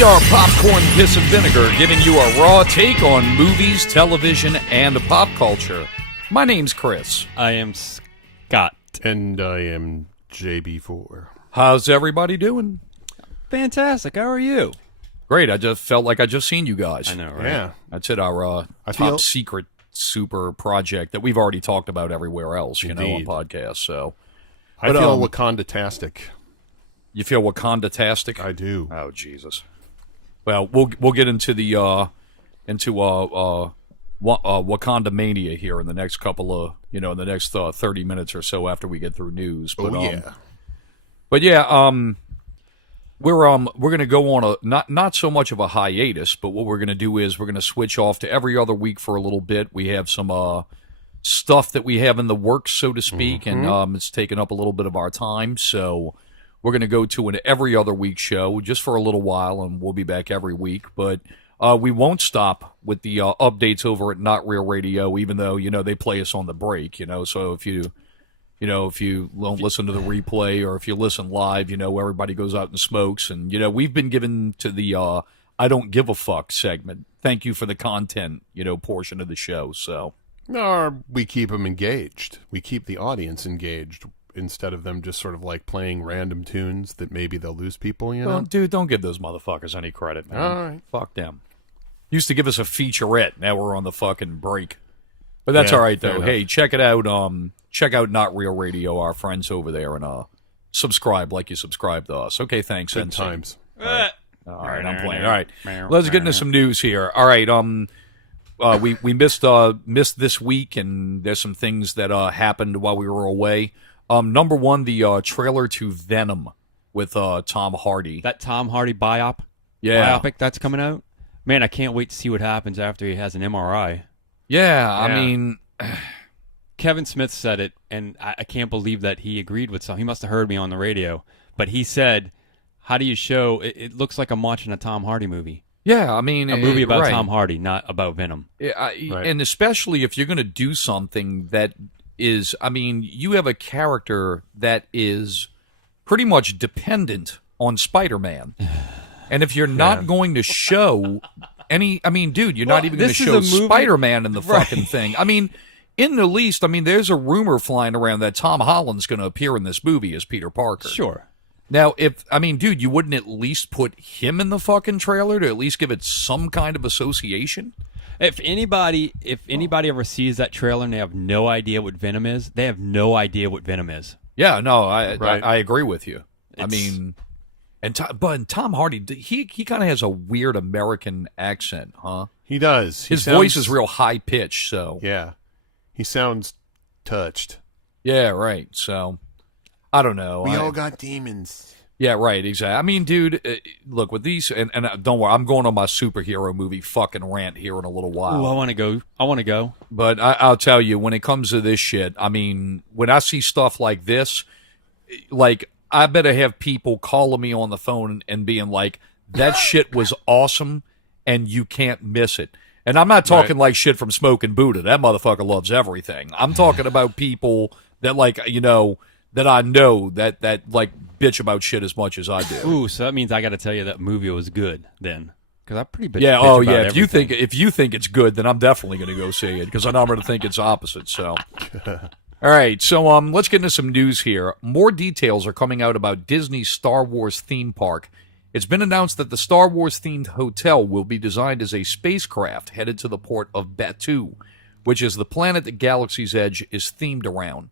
We are Popcorn, Piss, and Vinegar, giving you a raw take on movies, television, and pop culture. My name's Chris. I am Scott. And I am JB4. How's everybody doing? Fantastic. How are you? Great. I just felt like I just seen you guys. I know, right? Yeah. That's it, our top secret super project that we've already talked about everywhere else, you know, on podcasts. So, I feel Wakanda-tastic. You feel Wakanda-tastic? I do. Oh, Jesus. Well, we'll get into the Wakanda mania here in the next couple of, in the next 30 minutes or so after we get through news. But, we're going to go on a not so much of a hiatus, but what we're going to do is we're going to switch off to every other week for a little bit. We have some stuff that we have in the works, so to speak, and it's taken up a little bit of our time, so we're going to go to an every other week show just for a little while, and we'll be back every week. But we won't stop with the updates over at Not Real Radio, even though, they play us on the break, So if you don't listen to the replay or if you listen live, everybody goes out and smokes. And, we've been given to the I don't give a fuck segment. Thank you for the content, portion of the show. So, or we keep them engaged. We keep the audience engaged instead of them just sort of like playing random tunes that maybe they'll lose people, Well, dude, don't give those motherfuckers any credit, man. All right. Fuck them. Used to give us a featurette. Now we're on the fucking break. But that's all right, though. Hey, check it out. Check out Not Real Radio, our friends over there, and subscribe like you subscribe to us. Okay, thanks. Good times. All right, I'm playing. All right, let's get into some news here. All right, we missed this week, and there's some things that happened while we were away. Number one, the trailer to Venom with Tom Hardy. That Tom Hardy biopic that's coming out. Man, I can't wait to see what happens after he has an MRI. Yeah, I mean, Kevin Smith said it, and I can't believe that he agreed with some. He must have heard me on the radio, but he said, "How do you show? It looks like I'm watching a Tom Hardy movie." Yeah, I mean, a movie about Tom Hardy, not about Venom. Yeah, and especially if you're going to do something that is, I mean, you have a character that is pretty much dependent on Spider-Man, and if you're not going to show dude, you're not even going to show Spider-Man in the fucking thing. I mean, in the least, there's a rumor flying around that Tom Holland's going to appear in this movie as Peter Parker. Sure. Now, dude, you wouldn't at least put him in the fucking trailer to at least give it some kind of association? If anybody ever sees that trailer and they have no idea what Venom is, they have no idea what Venom is. Yeah, no, I agree with you. But Tom Hardy, he kind of has a weird American accent, huh? He does. His voice is real high pitched, so yeah, he sounds touched. Yeah, right. So I don't know. We all got demons. Yeah, right. Exactly. Dude, look with these, and don't worry, I'm going on my superhero movie fucking rant here in a little while. Ooh, I want to go. But I'll tell you, when it comes to this shit, when I see stuff like this, I better have people calling me on the phone and being like, that shit was awesome and you can't miss it. And I'm not talking like shit from Smoking Buddha. That motherfucker loves everything. I'm talking about people that that I know that bitch about shit as much as I do. Ooh, so that means I got to tell you that movie was good then. Because I pretty bitch. Yeah, bitch about everything. If you think it's good, then I'm definitely going to go see it because I know I'm going to think it's opposite. So. All right, so let's get into some news here. More details are coming out about Disney's Star Wars theme park. It's been announced that the Star Wars-themed hotel will be designed as a spacecraft headed to the port of Batuu, which is the planet that Galaxy's Edge is themed around.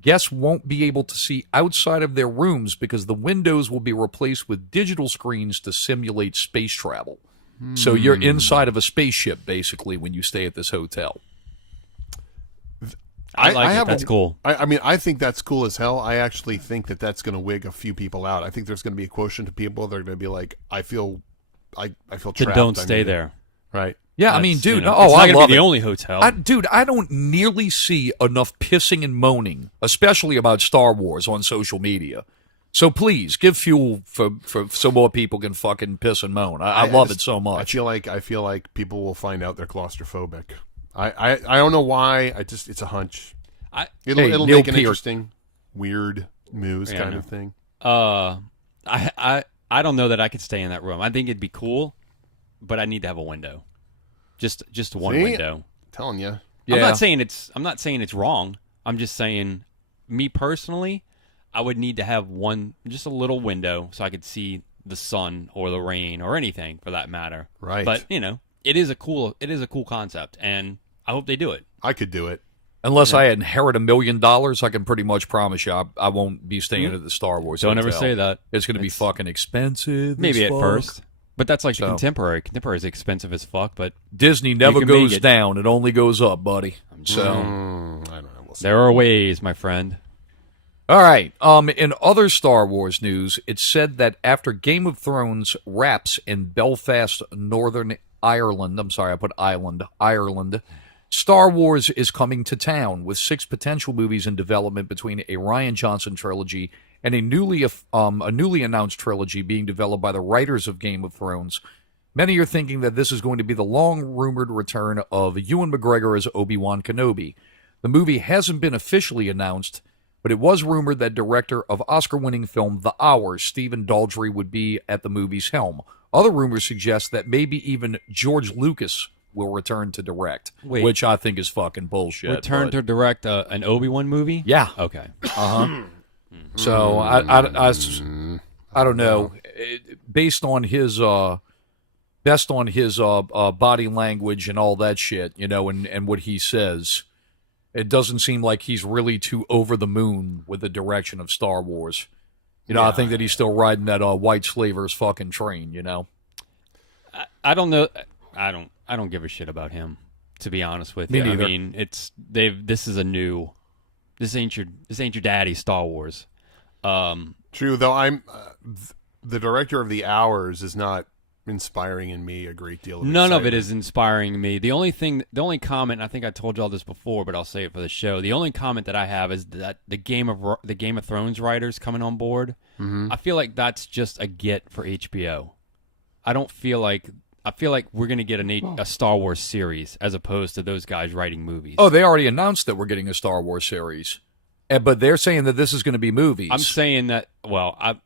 Guests won't be able to see outside of their rooms because the windows will be replaced with digital screens to simulate space travel. So you're inside of a spaceship, basically, when you stay at this hotel. That's cool. I think that's cool as hell. I actually think that that's going to wig a few people out. I think there's going to be a quotient of people that are going to be like, I feel trapped. Then don't stay there. Right. Yeah, dude. It's not going to be the only hotel. I don't nearly see enough pissing and moaning, especially about Star Wars, on social media. So please give fuel for so more people can fucking piss and moan. I love it so much. I feel like people will find out they're claustrophobic. I don't know why. It's a hunch. It'll make an interesting, weird news kind of thing. I I don't know that I could stay in that room. I think it'd be cool, but I need to have a window. Just one window. Telling you. Yeah. I'm not saying it's wrong. I'm just saying, me personally, I would need to have just a little window so I could see the sun or the rain or anything for that matter. Right. But it is a cool concept, and I hope they do it. I could do it. Unless I inherit $1 million, I can pretty much promise you I won't be staying at the Star Wars Don't hotel. ever say that. It's going to be fucking expensive. Maybe as at fuck. first. But that's like the So. contemporary. Contemporary is expensive as fuck, but Disney never can make goes it. down; it only goes up, buddy. So, I don't know. We'll see. there are ways, my friend. all right. In other Star Wars news, it's said that after Game of Thrones wraps in Belfast, Northern Ireland. I'm sorry, I put Ireland. Star Wars is coming to town with 6 potential movies in development between a Rian Johnson trilogy and a newly announced trilogy being developed by the writers of Game of Thrones. Many are thinking that this is going to be the long-rumored return of Ewan McGregor as Obi-Wan Kenobi. The movie hasn't been officially announced, but it was rumored that director of Oscar-winning film The Hour, Stephen Daldry, would be at the movie's helm. Other rumors suggest that maybe even George Lucas will return to direct, Wait. which I think is fucking bullshit. Return but- to direct an Obi-Wan movie? Yeah. Okay. So I don't know. Based on his body language and all that shit, and what he says, it doesn't seem like he's really too over the moon with the direction of Star Wars. I think that he's still riding that white slaver's fucking train. I don't know. I don't give a shit about him, to be honest with Me you. neither. I mean, this ain't your daddy's Star Wars. True, though. I'm the director of The Hours is not inspiring in me a great deal. None of it is inspiring me. The only comment, and I think I told y'all this before, but I'll say it for the show. The only comment that I have is that the Game of Thrones writers coming on board. Mm-hmm. I feel like that's just a get for HBO. I feel like we're gonna get a Star Wars series as opposed to those guys writing movies. Oh, they already announced that we're getting a Star Wars series, but they're saying that this is going to be movies. I'm saying that. Well, I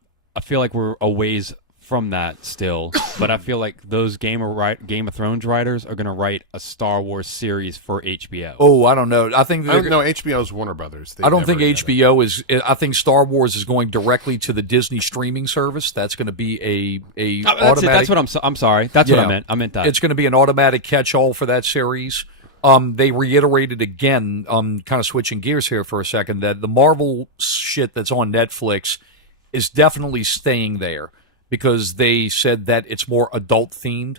feel like we're a ways from that still, but I feel like those Game of Thrones writers are going to write a Star Wars series for HBO. Oh, I don't know. I think I don't know. HBO's Warner Brothers. I don't think HBO is. I think Star Wars is going directly to the Disney streaming service. That's going to be a That's automatic. it. That's what I'm sorry. That's what I meant. I meant that. It's going to be an automatic catch-all for that series. They reiterated again, kind of switching gears here for a second, that the Marvel shit that's on Netflix is definitely staying there because they said that it's more adult-themed,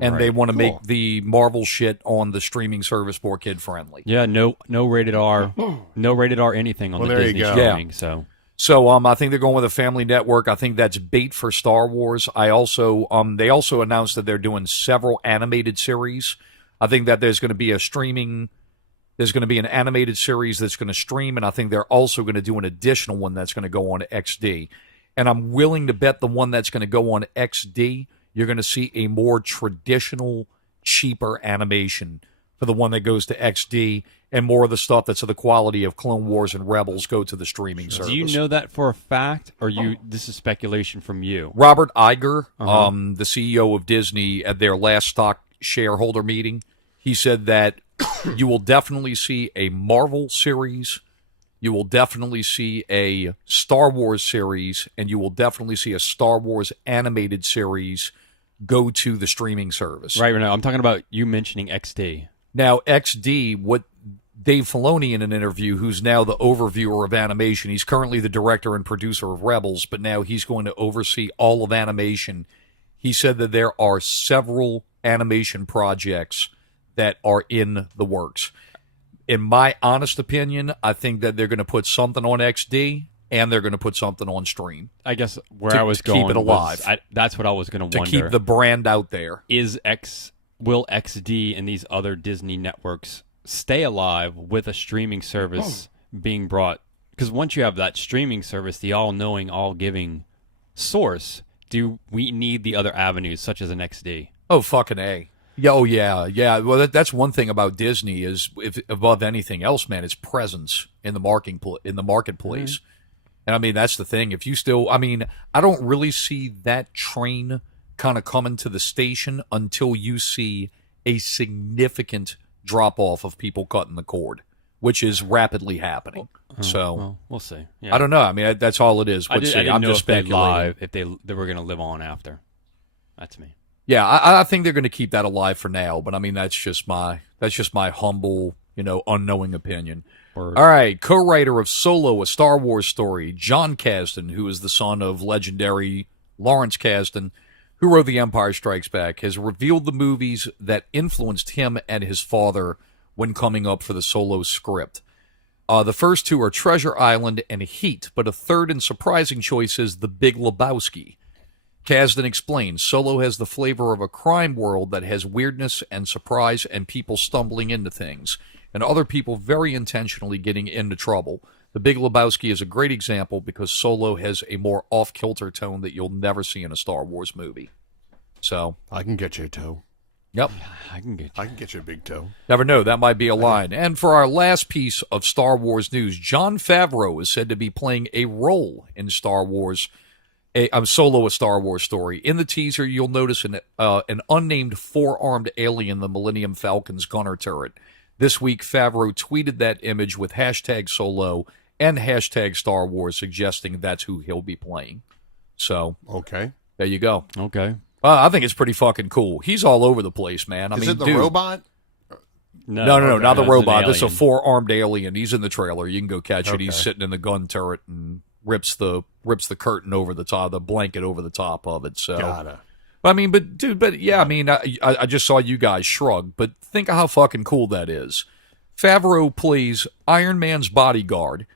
and they want to make the Marvel shit on the streaming service more kid-friendly. Yeah, no rated R, no rated R anything on the there you Disney go. streaming. Yeah. So I think they're going with a family network. I think that's bait for Star Wars. They also announced that they're doing several animated series. I think that there's going to be an animated series that's going to stream, and I think they're also going to do an additional one that's going to go on XD. And I'm willing to bet the one that's going to go on XD, you're going to see a more traditional, cheaper animation for the one that goes to XD, and more of the stuff that's of the quality of Clone Wars and Rebels go to the streaming service. do you know that for a fact, or this is speculation from you? Robert Iger, the CEO of Disney, at their last stock shareholder meeting, he said that you will definitely see a Marvel series, you will definitely see a Star Wars series, and you will definitely see a Star Wars animated series go to the streaming service. Right now, I'm talking about you mentioning XD. Now, XD, what Dave Filoni in an interview, who's now the overviewer of animation, he's currently the director and producer of Rebels, but now he's going to oversee all of animation. He said that there are several animation projects that are in the works. In my honest opinion, I think that they're going to put something on XD and they're going to put something on stream. I guess where To I was keep going it alive. that's what I was going to To wonder. keep the brand out there. Will XD and these other Disney networks stay alive with a streaming service being brought? Because once you have that streaming service, the all-knowing, all-giving source, do we need the other avenues such as an XD? Oh, fucking A. Yeah, oh, yeah. Well, that's one thing about Disney is, if above anything else, man, it's presence in the marketing in the marketplace. And I mean, that's the thing. If you still, I mean, I don't really see that train kind of coming to the station until you see a significant drop off of people cutting the cord, which is rapidly happening. So Well, we'll see. Yeah. I don't know. I mean, that's all it is. I didn't I'm know just if they speculating. live, if they were going to live on after. That's me. Yeah, I think they're going to keep that alive for now. But I mean, that's just my humble, unknowing opinion. Word. All right, co-writer of Solo, a Star Wars story, John Kasdan, who is the son of legendary Lawrence Kasdan, who wrote The Empire Strikes Back, has revealed the movies that influenced him and his father when coming up for the Solo script. The first two are Treasure Island and Heat, but a third and surprising choice is The Big Lebowski. Kasdan explains, Solo has the flavor of a crime world that has weirdness and surprise and people stumbling into things, and other people very intentionally getting into trouble. The Big Lebowski is a great example because Solo has a more off-kilter tone that you'll never see in a Star Wars movie. So, I can get you a toe. yep. I can get you a big toe. Never know. That might be a line. And for our last piece of Star Wars news, Jon Favreau is said to be playing a role in Star Wars. Solo, a Star Wars story. In the teaser, you'll notice an unnamed four-armed alien, the Millennium Falcon's gunner turret. This week, Favreau tweeted that image with hashtag Solo and hashtag Star Wars, suggesting that's who he'll be playing. So, Okay. there you go. Okay. I think it's pretty fucking cool. He's all over the place, man. Is it the robot? No, okay. not the It's an robot. This is a alien. four-armed alien. He's in the trailer. You can go catch it. Okay. He's sitting in the gun turret and rips the curtain over the top, the blanket over the top of it. So, Gotta. I mean, yeah. I mean, I just saw you guys shrug, but think of how fucking cool that is. Favreau plays Iron Man's bodyguard.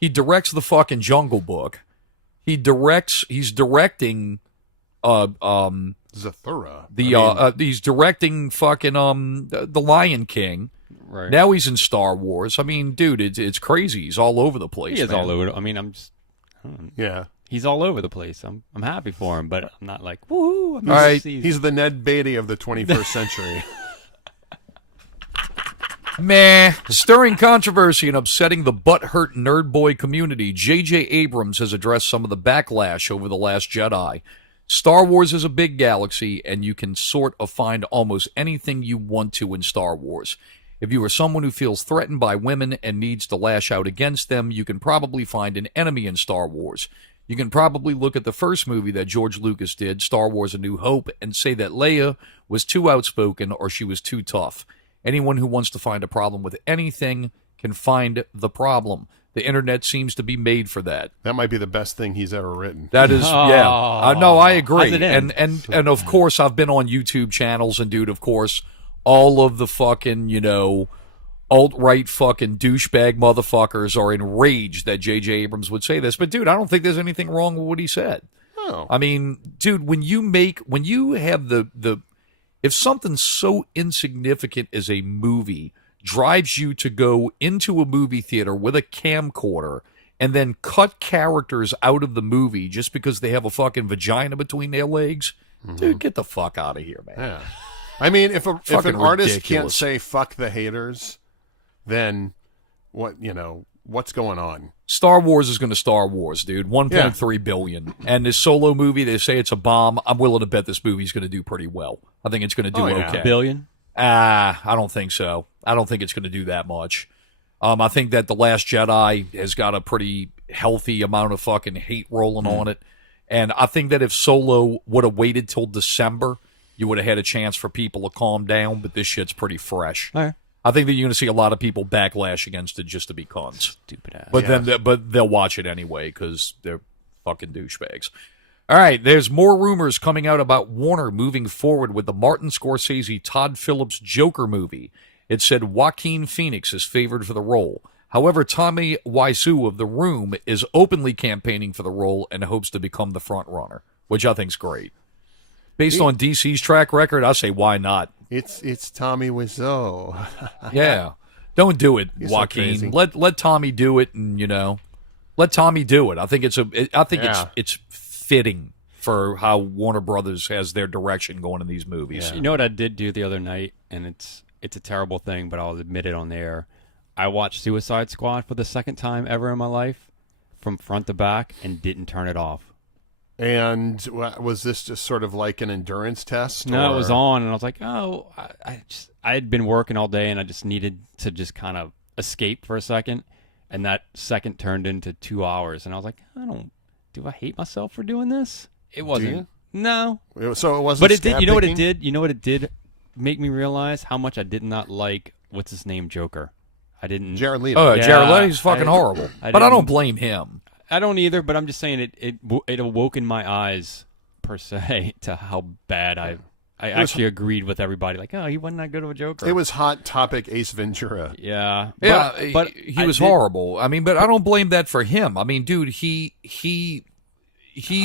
He directs the fucking Jungle Book. He's directing Zathura. he's directing fucking the Lion King. Right. Now he's in Star Wars. I mean, dude, it's crazy. He's all over the place. He is man. all over. I mean, Yeah. he's all over the place. I'm happy for him, but I'm not like, woo. I'm All right. He's the Ned Beatty of the 21st century. Meh. Stirring controversy and upsetting the butthurt nerd boy community, J.J. Abrams has addressed some of the backlash over The Last Jedi. Star Wars is a big galaxy, and you can sort of find almost anything you want to in Star Wars. If you are someone who feels threatened by women and needs to lash out against them, you can probably find an enemy in Star Wars. You can probably look at the first movie that George Lucas did, Star Wars A New Hope, and say that Leia was too outspoken or she was too tough. Anyone who wants to find a problem with anything can find the problem. The internet seems to be made for that. That might be the best thing he's ever written. That is, yeah. No, I agree. How's it end? And of course, I've been on YouTube channels, and dude, of course, all of the fucking, alt-right fucking douchebag motherfuckers are enraged that J.J. Abrams would say this. But dude, I don't think there's anything wrong with what he said. Oh. I mean, dude, when you have if something so insignificant as a movie drives you to go into a movie theater with a camcorder and then cut characters out of the movie just because they have a fucking vagina between their legs, dude, get the fuck out of here, man. Yeah. I mean, if an Fucking artist can't ridiculous. say fuck the haters, then what's going on? Star Wars is going to Star Wars, dude. 1.3 billion. And this Solo movie, they say it's a bomb. I'm willing to bet this movie's going to do pretty well. I think it's going to do yeah. okay. billion. I don't think so. I don't think it's going to do that much. I think that The Last Jedi has got a pretty healthy amount of fucking hate rolling on it. And I think that if Solo would have waited till December, you would have had a chance for people to calm down, but this shit's pretty fresh. All right. I think that you're going to see a lot of people backlash against it just to be cunts. Stupid ass. But they'll watch it anyway because they're fucking douchebags. All right, there's more rumors coming out about Warner moving forward with the Martin Scorsese, Todd Phillips Joker movie. It said Joaquin Phoenix is favored for the role. However, Tommy Wiseau of The Room is openly campaigning for the role and hopes to become the front runner, which I think's great. Based on DC's track record, I say why not? It's Tommy Wiseau. Yeah. Don't do it, You're so crazy. Joaquin. Let Tommy do it, and let Tommy do it. I think it's fitting for how Warner Brothers has their direction going in these movies. Yeah. You know what I did do the other night, and it's a terrible thing, but I'll admit it on the air. I watched Suicide Squad for the second time ever in my life. from front to back and didn't turn it off. And was this just sort of like an endurance test? No, or? it was on, and I was like, oh, I had been working all day, and I just needed to just kind of escape for a second, and that second turned into 2 hours, and I was like, do I hate myself for doing this? It wasn't. No. So it wasn't. But it did. You know what it did? You know what it did? Make me realize how much I did not like what's his name, Joker. I didn't. Jared Leto. Oh, Yeah, Jared Leto's fucking horrible. But I don't blame him. I don't either, but I'm just saying it awoke in my eyes per se to how bad I actually agreed with everybody. Like, oh, he wasn't that good of a Joker. It was hot topic Ace Ventura. Yeah, But he was horrible. I mean, but I don't blame that for him. I mean, dude, he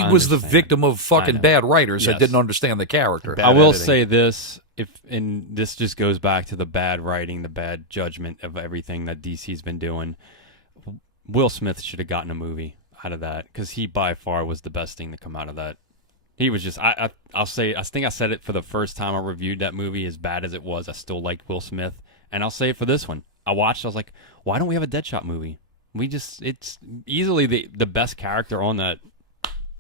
was the victim of fucking bad writers that didn't understand the character. Bad I will editing. say this, and this just goes back to the bad writing, the bad judgment of everything that DC's been doing. Will Smith should have gotten a movie out of that because he by far was the best thing to come out of that. He was just, I'll say, I think I said it for the first time I reviewed that movie. As bad as it was, I still liked Will Smith, and I'll say it for this one. I watched, I was like, why don't we have a Deadshot movie? It's easily the best character on that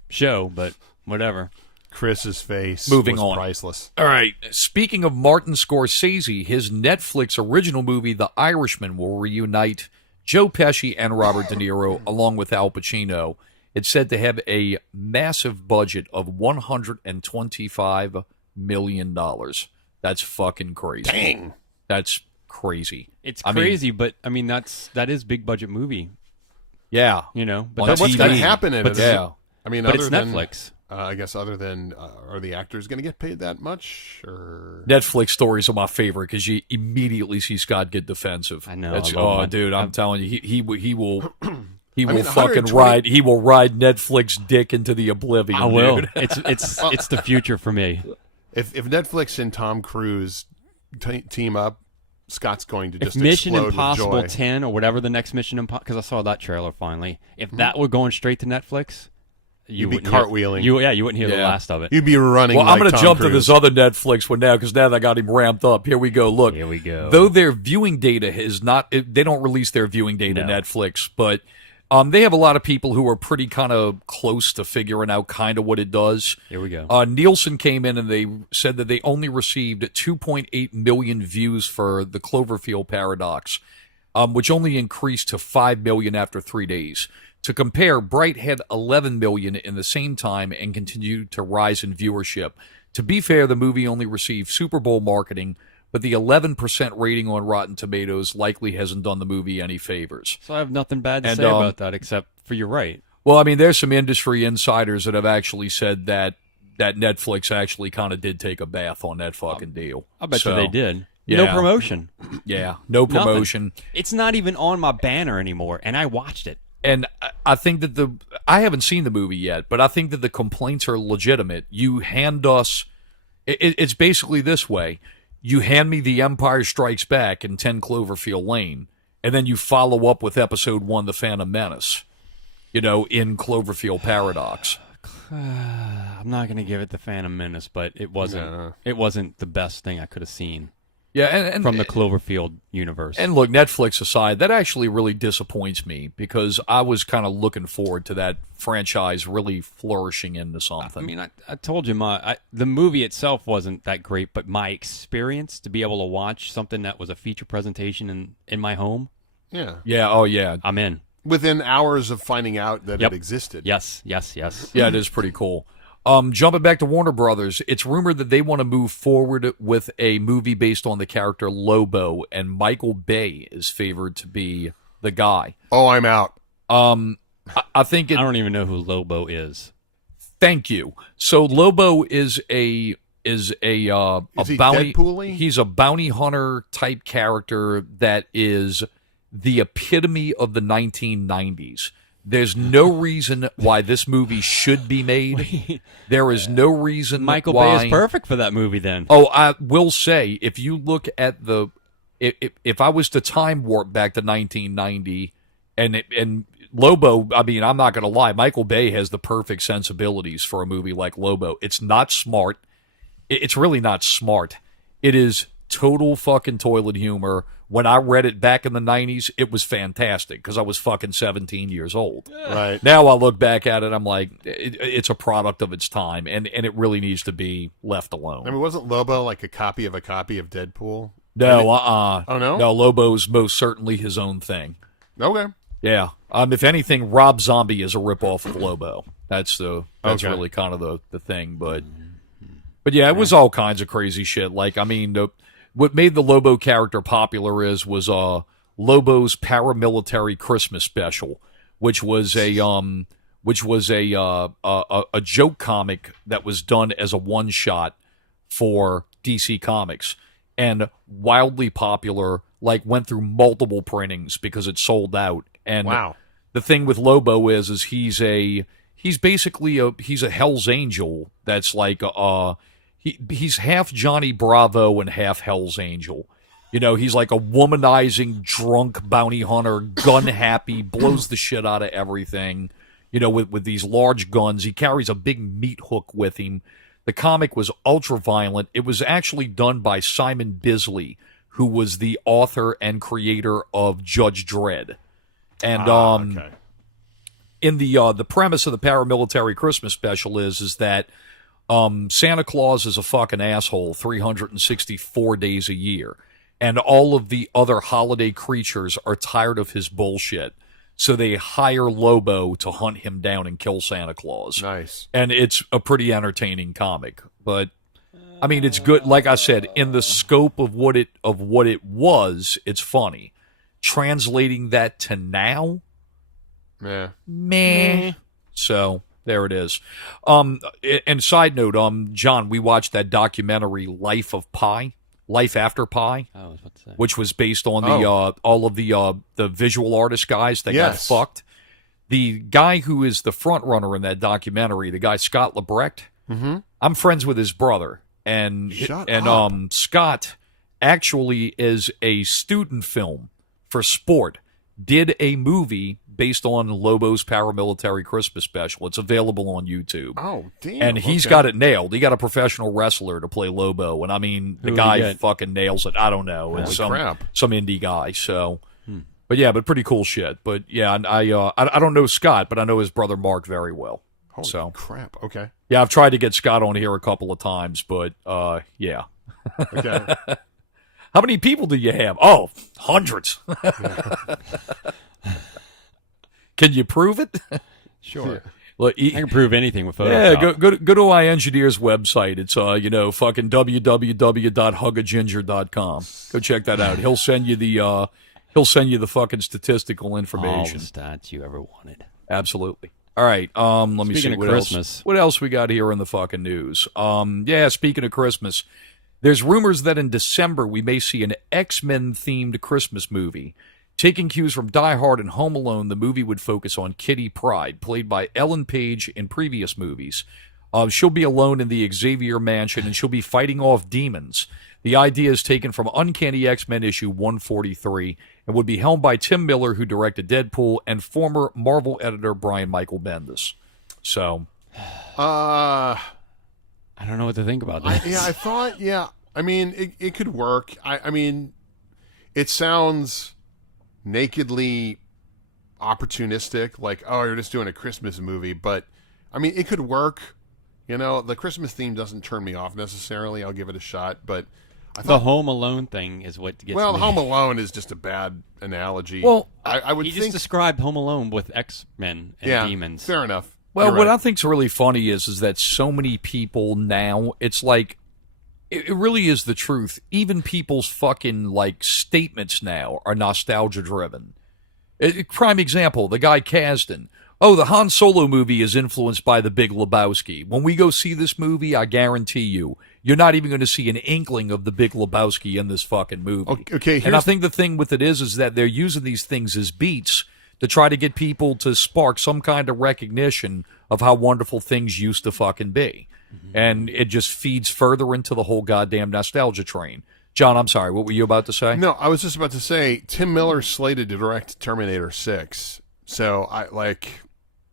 show, but whatever. Chris's face Moving was on. priceless. All right. Speaking of Martin Scorsese, his Netflix original movie, The Irishman, will reunite Joe Pesci and Robert De Niro along with Al Pacino. It's said to have a massive budget of $125 million. That's fucking crazy. Dang. That's crazy. It's I mean, crazy, but I mean that is big budget movie, yeah. you know. But On that's What's TV. going to happen in But it? yeah. I mean, but other it's than Netflix. I guess other than are the actors going to get paid that much? Or Netflix stories are my favorite because you immediately see Scott get defensive. I know, That's, I love mine. dude, I'm telling you, he will he will mean, fucking 120 ride. He will ride Netflix dick into the oblivion. I will. Dude. It's the future for me. if Netflix and Tom Cruise team up, Scott's going to If just Mission explode Impossible with joy. 10 or whatever the next Mission Impossible, because I saw that trailer finally. If that were going straight to Netflix, You'd be wouldn't hear- cartwheeling. you wouldn't hear the Yeah. last of it. You'd be running. Well, like I'm going to Tom jump Cruise. to this other Netflix one now because now that I got him ramped up. Here we go. Look, Here we go. Though their viewing data is not, they don't release their viewing data No. Netflix, but they have a lot of people who are pretty kind of close to figuring out kind of what it does. Here we go. Nielsen came in and they said that they only received 2.8 million views for the Cloverfield Paradox, which only increased to 5 million after 3 days. To compare, Bright had 11 million in the same time and continued to rise in viewership. To be fair, the movie only received Super Bowl marketing, but the 11% rating on Rotten Tomatoes likely hasn't done the movie any favors. So I have nothing bad to And, say about that except for you're right. Well, I mean, there's some industry insiders that have actually said that Netflix actually kind of did take a bath on that fucking deal. I bet So, you they did. yeah. No promotion. Yeah, no Nothing. promotion. It's not even on my banner anymore, and I watched it. And I think that I haven't seen the movie yet, but I think that the complaints are legitimate. You hand us, it's basically this way. You hand me The Empire Strikes Back and 10 Cloverfield Lane, and then you follow up with Episode 1, The Phantom Menace, in Cloverfield Paradox. I'm not going to give it the Phantom Menace, but it wasn't the best thing I could have seen Yeah, and from the Cloverfield universe. And look, Netflix aside, that actually really disappoints me because I was kind of looking forward to that franchise really flourishing into something. I mean, I told you the movie itself wasn't that great, but my experience to be able to watch something that was a feature presentation in my home, Yeah. yeah, oh yeah. I'm in. Within hours of finding out that Yep. it existed. Yes. Yeah, it is pretty cool. Jumping back to Warner Brothers, it's rumored that they want to move forward with a movie based on the character Lobo, and Michael Bay is favored to be the guy. Oh, I'm out. I think it. I don't even know who Lobo is. Thank you. So Lobo is a Is he bounty. Deadpool-y? He's a bounty hunter type character that is the epitome of the 1990s. There's no reason why this movie should be made. There is no reason Michael why. Bay is perfect for that movie then. Oh, I will say, if you look at if I was to time warp back to 1990, and Lobo, I mean, I'm not going to lie, Michael Bay has the perfect sensibilities for a movie like Lobo. It's not smart. It's really not smart. It is total fucking toilet humor. When I read it back in the 90s, it was fantastic because I was fucking 17 years old. Right. Now I look back at it, I'm like, it's a product of its time, and it really needs to be left alone. I mean, wasn't Lobo like a copy of Deadpool? No, Oh, no? No, Lobo's most certainly his own thing. Okay. Yeah. If anything, Rob Zombie is a ripoff of Lobo. That's Okay. really kind of the thing. But yeah, it was all kinds of crazy shit. Like, I mean, what made the Lobo character popular was Lobo's paramilitary Christmas special, which was a joke comic that was done as a one shot for DC Comics, and wildly popular. Like, went through multiple printings because it sold out. And Wow. the thing with Lobo is he's basically a Hell's Angel that's like he's half Johnny Bravo and half Hell's Angel. You know, he's like a womanizing drunk bounty hunter, gun happy, blows the shit out of everything. You know, with these large guns, he carries a big meat hook with him. The comic was ultra violent. It was actually done by Simon Bisley, who was the author and creator of Judge Dredd. And Okay. in the premise of the paramilitary Christmas special is that Santa Claus is a fucking asshole 364 days a year, and all of the other holiday creatures are tired of his bullshit, so they hire Lobo to hunt him down and kill Santa Claus. Nice. And it's a pretty entertaining comic, but I mean, it's good. Like I said, in the scope of what it was, it's funny. Translating that to now, Yeah. meh. So there it is. And side note, John, we watched that documentary Life After Pi, I was about to say. which was based on the all of the visual artist guys that Yes. got fucked. The guy who is the front runner in that documentary, the guy Scott Lebrecht, I'm friends with his brother, and Shut up. Scott actually is a student film for sport. Did a movie based on Lobo's paramilitary Christmas special. It's available on YouTube. Oh, damn. And he's okay. got it nailed. He got a professional wrestler to play Lobo, and I mean, the Who guy he get? fucking nails it. I don't know, it's Holy crap. some indie guy. So, but yeah, but pretty cool shit. But yeah, and I don't know Scott, but I know his brother Mark very well. Holy So crap. Okay. yeah, I've tried to get Scott on here a couple of times, but yeah. Okay. How many people do you have? Oh, hundreds. Can you prove it? Sure. Look, I can prove anything with Photoshop. yeah, go to my engineer's website. It's fucking www.huggaginger.com. Go check that out. He'll send you the fucking statistical All information. the stats you ever wanted. Absolutely. All right. Let me see Speaking of what Christmas. else. What else we got here in the fucking news? Yeah, speaking of Christmas, there's rumors that in December we may see an X-Men themed Christmas movie. Taking cues from Die Hard and Home Alone, the movie would focus on Kitty Pryde, played by Ellen Page in previous movies. She'll be alone in the Xavier Mansion, and she'll be fighting off demons. The idea is taken from Uncanny X-Men issue 143 and would be helmed by Tim Miller, who directed Deadpool, and former Marvel editor Brian Michael Bendis. So, Uh, I don't know what to think about this. I thought, I mean, it could work. I mean, it sounds nakedly opportunistic, like, oh, you're just doing a Christmas movie, but I mean, it could work. You know, the Christmas theme doesn't turn me off necessarily. I'll give it a shot, but I The thought, Home Alone thing is what gets well, me. Home Alone is just a bad analogy. Well, I would He think, just described Home Alone with X-Men and yeah, demons. fair enough. well, You're what right. I think's really funny is that so many people now, it's like, it really is the truth. Even people's fucking, like, statements now are nostalgia driven. Prime example, the guy Kasdan. Oh, the Han Solo movie is influenced by The Big Lebowski. When we go see this movie, I guarantee you're not even going to see an inkling of The Big Lebowski in this fucking movie. Okay, and I here's- think the thing with it is that they're using these things as beats to try to get people to spark some kind of recognition of how wonderful things used to fucking be. And it just feeds further into the whole goddamn nostalgia train. John, I'm sorry, what were you about to say? No, I was just about to say Tim Miller's slated to direct Terminator 6. So I like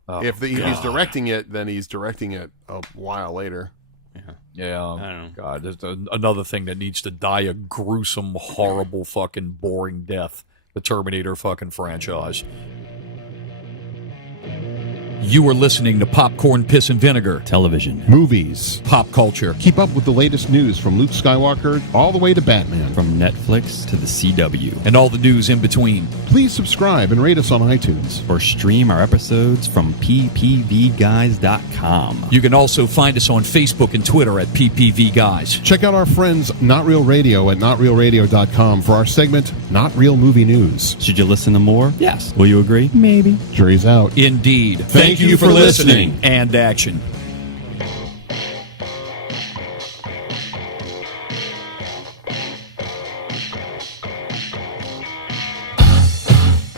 Oh, if he's directing it, then he's directing it a while later. Yeah. I don't know. God, there's another thing that needs to die a gruesome, horrible, fucking boring death. The Terminator fucking franchise. You are listening to Popcorn, Piss, and Vinegar. Television. Movies. Pop culture. Keep up with the latest news from Luke Skywalker all the way to Batman. From Netflix to the CW. And all the news in between. Please subscribe and rate us on iTunes. Or stream our episodes from PPVGuys.com. You can also find us on Facebook and Twitter at PPVGuys. Check out our friends Not Real Radio at NotRealRadio.com for our segment Not Real Movie News. Should you listen to more? Yes. Will you agree? Maybe. Jury's out. Indeed. Thank you for listening. And action.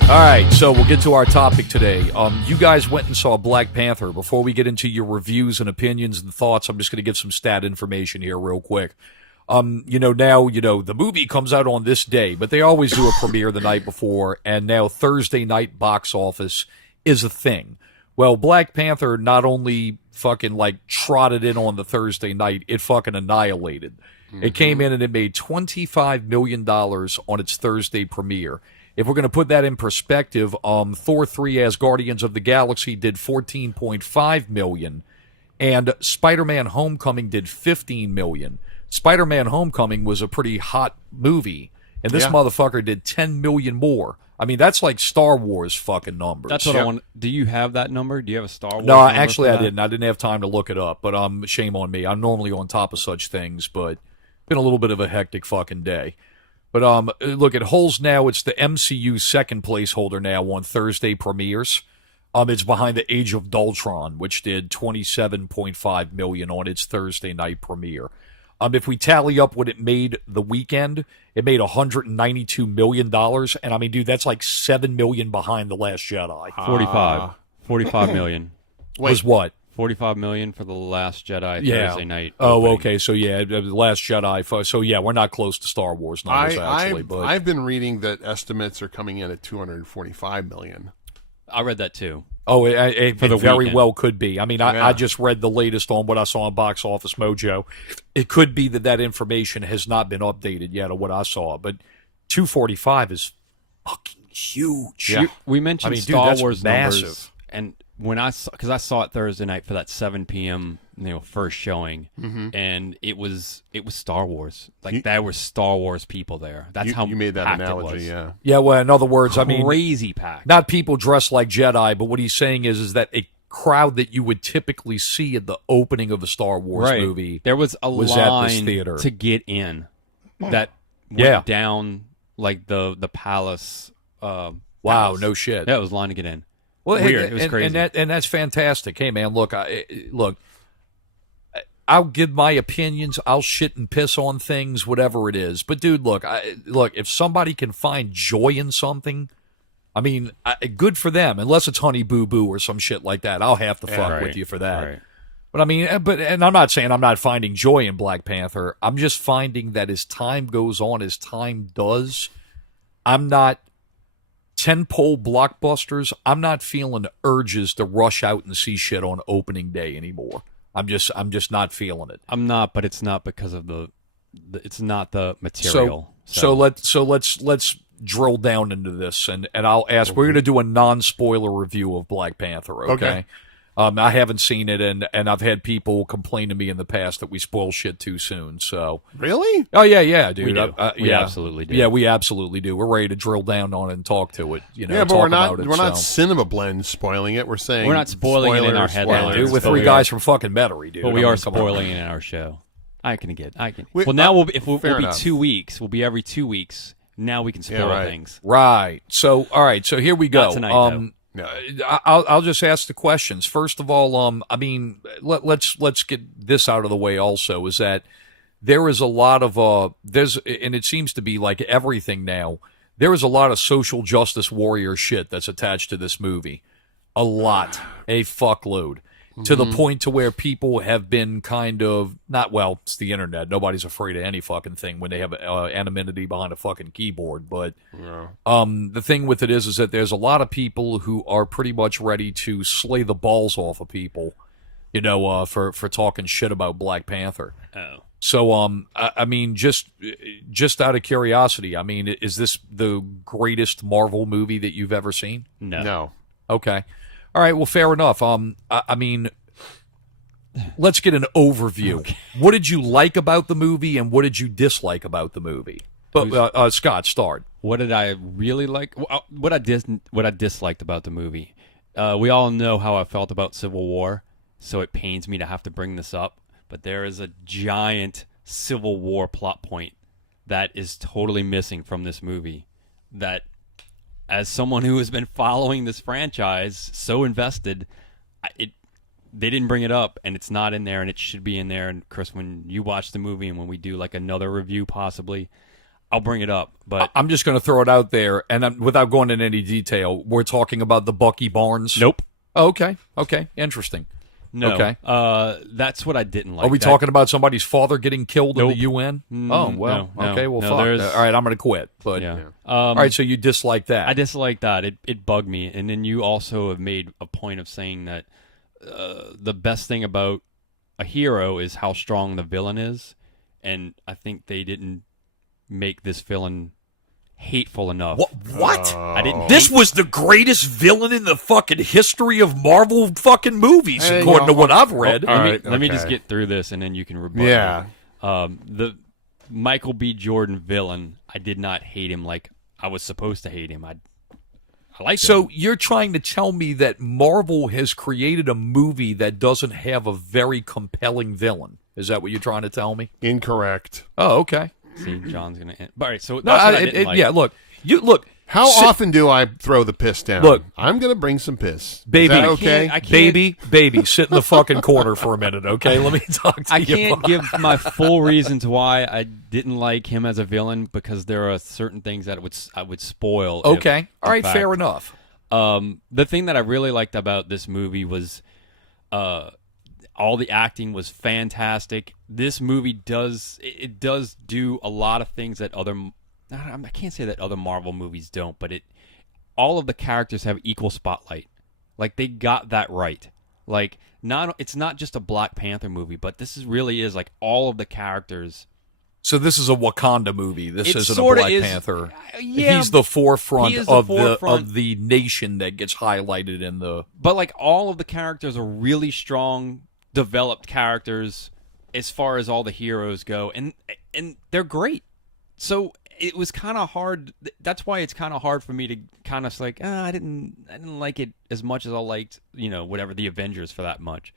All right, so we'll get to our topic today. You guys went and saw Black Panther. Before we get into your reviews and opinions and thoughts, I'm just going to give some stat information here real quick. Now, the movie comes out on this day, but they always do a premiere the night before, and now Thursday night box office is a thing. Well, Black Panther not only fucking trotted in on the Thursday night, it fucking annihilated. Mm-hmm. It came in and it made $25 million on its Thursday premiere. If we're going to put that in perspective, Thor 3 as Guardians of the Galaxy did $14.5 million, and Spider-Man Homecoming did $15 million. Spider-Man Homecoming was a pretty hot movie, and this motherfucker did $10 million more. I mean, that's like Star Wars fucking numbers. That's what I want. Do you have that number? Do you have a Star Wars No, number actually for I that? didn't. I didn't have time to look it up, but shame on me. I'm normally on top of such things, but been a little bit of a hectic fucking day. But look, it holds now. It's the MCU second placeholder now on Thursday premieres. It's behind the Age of Ultron, which did $27.5 million on its Thursday night premiere. If we tally up what it made the weekend, it made $192 million. And I mean, dude, that's like $7 million behind The Last Jedi. 45 million. Was what? 45 million for The Last Jedi Thursday night. Oh, opening. okay. So, yeah, The Last Jedi. So, yeah, we're not close to Star Wars numbers, actually. But I've been reading that estimates are coming in at $245 million. I read that too. Oh, it For the very weekend. well could be. I mean, I just read the latest on what I saw on Box Office Mojo. It could be that information has not been updated yet of what I saw, but 245 is fucking huge. Yeah. We mentioned dude, Star that's Wars massive. numbers, and when I saw it Thursday night for that 7 p.m. First showing, and it was Star Wars. There were Star Wars people there. That's how you made that packed analogy. It was. Yeah. Yeah, well, in other words, I mean, crazy packed. not people dressed like Jedi, but what he's saying is that a crowd that you would typically see at the opening of a Star Wars movie. There was a was line at this theater. to get in that went down like the palace. Wow, palace. no shit. Yeah, it was a line to get in. Well, Weird. And, It was and- crazy. and that's fantastic. Hey, man, look, I'll give my opinions. I'll shit and piss on things, whatever it is. But, dude, look, if somebody can find joy in something, I mean, good for them. Unless it's Honey Boo Boo or some shit like that, I'll have to fuck right, with you for that. right. But I mean, and I'm not saying I'm not finding joy in Black Panther. I'm just finding that as time goes on, as time does, I'm not. 10-pole blockbusters, I'm not feeling urges to rush out and see shit on opening day anymore. I'm just not feeling it. I'm not, but it's not because of it's not the material. So let's drill down into this, and I'll ask. We're going to do a non-spoiler review of Black Panther. Okay. I haven't seen it, and I've had people complain to me in the past that we spoil shit too soon. So Really? oh yeah, dude. We do. We yeah. absolutely do. Yeah, we absolutely do. We're ready to drill down on it and talk to it. Yeah, but talk we're not about it, we're not so. Cinema Blend spoiling it. We're saying We're not spoiling it in our headlines. spoilers. Dude, with But three we guys from fucking Metairie, dude. But we I mean, are come on. spoiling it in our show. I can. We- Well, now we'll be fair enough. 2 weeks. We'll be every 2 weeks. Now we can spoil right. things. Right. So, all right. So here we go. Not tonight, though. No. I'll just ask the questions. First of all, I mean, let's get this out of the way. Also, is that there is a lot of and it seems to be like everything now. There is a lot of social justice warrior shit that's attached to this movie. A lot, a fuckload. To the point to where people have been kind of it's the internet. Nobody's afraid of any fucking thing when they have anonymity behind a fucking keyboard. But the thing with it is that there's a lot of people who are pretty much ready to slay the balls off of people, for talking shit about Black Panther. Oh. So, I mean, just out of curiosity, I mean, is this the greatest Marvel movie that you've ever seen? No. Okay. All right. Well, fair enough. I mean, let's get an overview. Okay. What did you like about the movie, and what did you dislike about the movie? But Scott, start. What did I really like? What I disliked about the movie? We all know how I felt about Civil War, so it pains me to have to bring this up. But there is a giant Civil War plot point that is totally missing from this movie. That, as someone who has been following this franchise so invested, they didn't bring it up, and it's not in there, and it should be in there. And Chris, when you watch the movie and when we do like another review, possibly, I'll bring it up. But I'm just going to throw it out there, and without going into any detail, we're talking about the Bucky Barnes. Nope. Oh, okay. Interesting. No. Okay. That's what I didn't like. Are we talking about somebody's father getting killed in the UN? Oh, well, no, okay, well, no, fuck. there's- All right, I'm going to quit. But Yeah. all right, so you dislike that. I dislike that. It bugged me. And then you also have made a point of saying that the best thing about a hero is how strong the villain is. And I think they didn't make this villain hateful enough. What? I didn't. This was the greatest villain in the fucking history of Marvel fucking movies, according to what I've read. Let me just get through this, and then you can rebut. Yeah. The Michael B. Jordan villain, I did not hate him like I was supposed to hate him. I like him. So you're trying to tell me that Marvel has created a movie that doesn't have a very compelling villain? Is that what you're trying to tell me? Incorrect. Oh, okay. See, John's gonna end. All right, so No, that's what I didn't like. yeah. Look. How often do I throw the piss down? Look. I'm going to bring some piss. Baby. Is that okay? I can't- Baby, sit in the fucking corner for a minute, okay? Let me talk to I you. can't give my full reasons why I didn't like him as a villain because there are certain things that I would spoil. Okay, all right, in fact, fair enough. The thing that I really liked about this movie was all the acting was fantastic. This movie does do a lot of things that I can't say that other Marvel movies don't, but all of the characters have equal spotlight. Like, they got that right. Like, it's not just a Black Panther movie, but really is like all of the characters. So this is a Wakanda movie. This It isn't a sorta Black is. Panther. Yeah, He's the forefront he is of the forefront. of the nation that gets highlighted in the. But like all of the characters are really strong, developed characters as far as all the heroes go, and they're great. So it was kind of hard. That's why it's kind of hard for me to kind of like, I didn't like it as much as I liked, whatever, the Avengers for that much.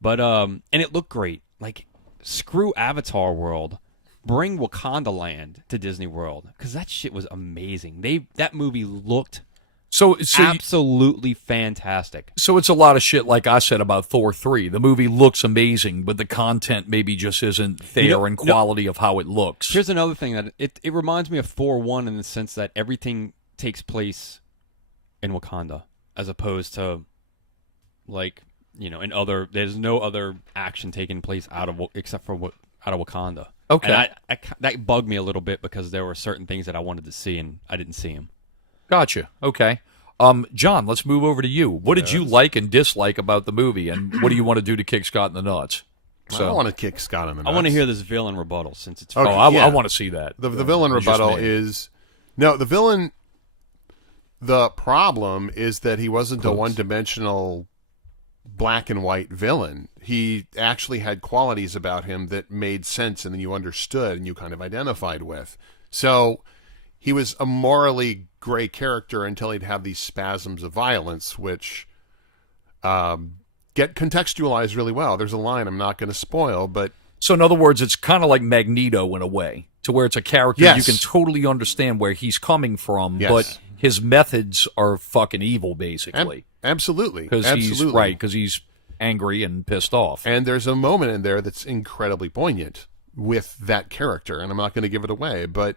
But and it looked great. Like, screw Avatar World, bring Wakanda Land to Disney World, because that shit was amazing. That movie looked So absolutely fantastic. So it's a lot of shit, like I said about Thor 3. The movie looks amazing, but the content maybe just isn't there in quality of how it looks. Here's another thing that it reminds me of Thor 1 in the sense that everything takes place in Wakanda, as opposed to, like, there's no other action taking place out of Wakanda. Okay. And that bugged me a little bit because there were certain things that I wanted to see and I didn't see them. Gotcha. Okay. John, let's move over to you. What did you like and dislike about the movie, and what do you want to do to kick Scott in the nuts? I don't want to kick Scott in the nuts. I want to hear this villain rebuttal since it's Okay. I want to see that. The villain It's just rebuttal me. is the villain. The problem is that he wasn't a one-dimensional black and white villain. He actually had qualities about him that made sense, and then you understood and you kind of identified with. So he was a morally gray character until he'd have these spasms of violence, which get contextualized really well. There's a line I'm not going to spoil, but So in other words, it's kind of like Magneto in a way, to where it's a character Yes. you can totally understand where he's coming from, Yes. but his methods are fucking evil, basically. absolutely, Because he's angry and pissed off. And there's a moment in there that's incredibly poignant with that character, and I'm not going to give it away, but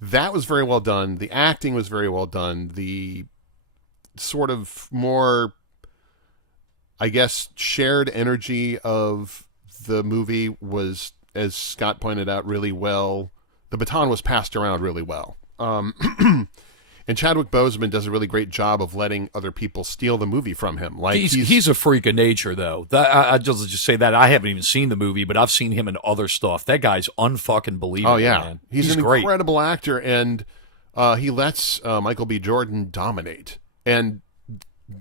that was very well done. The acting was very well done. The sort of more, I guess, shared energy of the movie was, as Scott pointed out, really well. The baton was passed around really well. And Chadwick Boseman does a really great job of letting other people steal the movie from him. Like he's a freak of nature, though. I just say that I haven't even seen the movie, but I've seen him in other stuff. That guy's unfucking believable. Oh yeah, man. he's an great. incredible actor, and he lets Michael B. Jordan dominate, and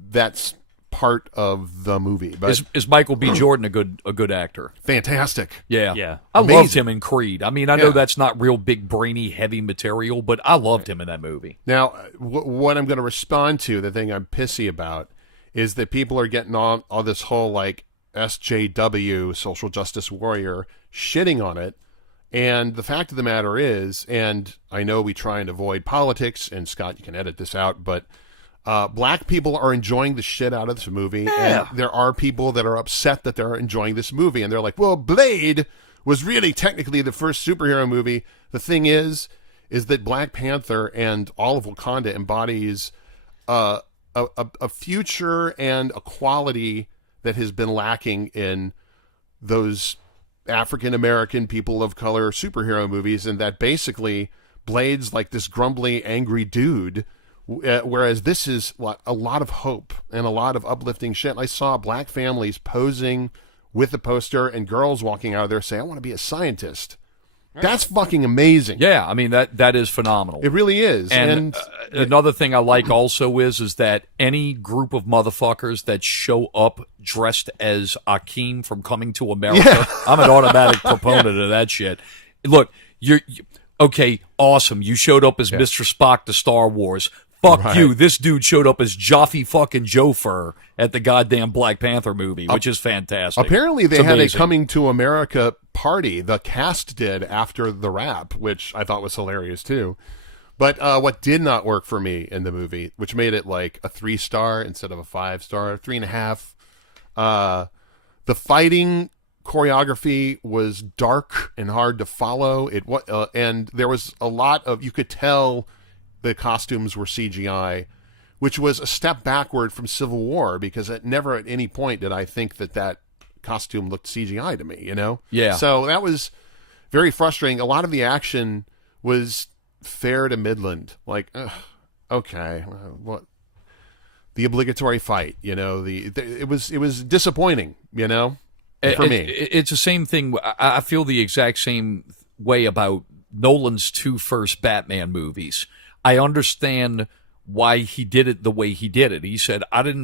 that's part of the movie. But Is Michael B. Jordan a good actor? fantastic. Yeah. Yeah. I Amazing. loved him in Creed. I mean, I know Yeah. that's not real big, brainy, heavy material, but I loved him in that movie. Now, what I'm going to respond to, the thing I'm pissy about, is that people are getting on all this whole like SJW, social justice warrior, shitting on it. And the fact of the matter is, and I know we try and avoid politics, and Scott, you can edit this out, but black people are enjoying the shit out of this movie. Yeah. And there are people that are upset that they're enjoying this movie. And they're like, well, Blade was really technically the first superhero movie. The thing is that Black Panther and all of Wakanda embodies a future and a quality that has been lacking in those African-American people of color superhero movies, and that basically Blade's like this grumbly, angry dude, whereas this is a lot of hope and a lot of uplifting shit. I saw black families posing with the poster and girls walking out of there saying, I want to be a scientist. That's fucking amazing. Yeah, I mean, that is phenomenal. It really is. And another thing I like also is that any group of motherfuckers that show up dressed as Akeem from Coming to America, I'm an automatic proponent of that shit. Look, you're okay, awesome. You showed up as Mr. Spock to Star Wars. Fuck you. This dude showed up as Joffy fucking Jofer at the goddamn Black Panther movie, which is fantastic. Apparently they It's had a amazing. Coming to America party. The cast did after the wrap, which I thought was hilarious too. But what did not work for me in the movie, which made it like a 3-star instead of a 5-star, 3.5. The fighting choreography was dark and hard to follow. And there was a lot of, you could tell the costumes were CGI, which was a step backward from Civil War, because never at any point did I think that costume looked CGI to me, you know? Yeah. So that was very frustrating. A lot of the action was fair to Midland. Like, okay, what? The obligatory fight, you know? It was disappointing, you know? For me. It's the same thing. I feel the exact same way about Nolan's 2 first Batman movies. I understand why he did it the way he did it. He said,